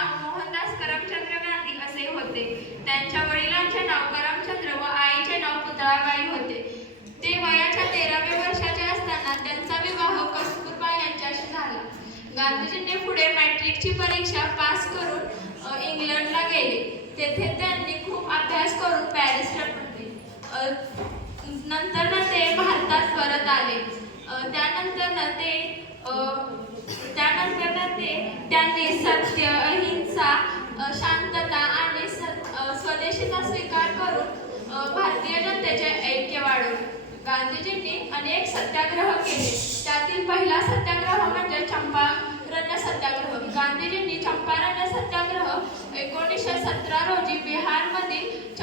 नाव मोहनदास करमचंद गांधी असे होते. त्यांच्या वडिलांचे नाव करमचंद व आईचे नाव पुतळाबाई होते. ते वयाच्या 13व्या वर्षाचे असताना त्यांचा विवाह कस्तुरबा यांच्याशी झाला. गांधीजींनी पुढे मॅट्रिकची परीक्षा पास करून इंग्लंडला गेले. तेथे त्यांनी खूप अभ्यास करून बॅरिस्टर बनले. नंतर ते भारतात परत आले. त्यानंतर त्यांनी सत्य, अहिंसा, शांतता आणि स्वदेशीचा स्वीकार करून भारतीय जनतेचे ऐक्य वाढवले. गांधीजींनी अनेक सत्याग्रह केले. त्यातील पहिला सत्याग्रह म्हणजे चंपारण सत्याग्रह. गांधीजींनी चंपारण सत्याग्रह 1917 रोजी बिहारमधील